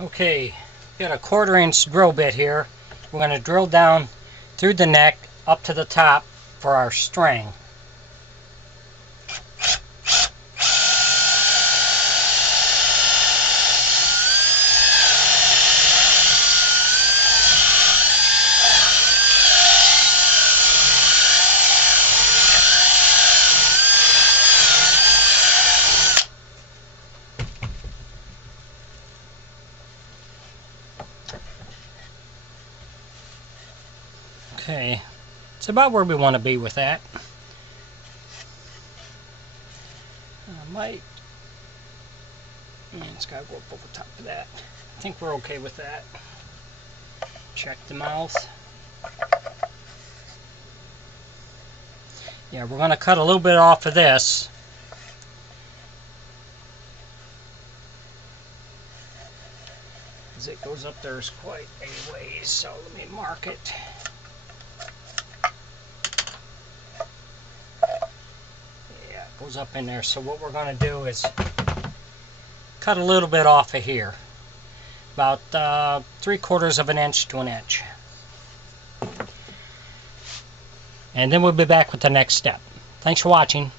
Okay, got a 1/4 inch drill bit here. We're going to drill down through the neck up to the top for our string. Okay, it's about where we want to be with that. It's got to go up over top of that. I think we're okay with that. Check the mouth. Yeah, we're going to cut a little bit off of this. As it goes up there's quite a ways, so let me mark it. Yeah, it goes up in there. So what we're going to do is cut a little bit off of here. About 3/4 of an inch to an inch. And then we'll be back with the next step. Thanks for watching.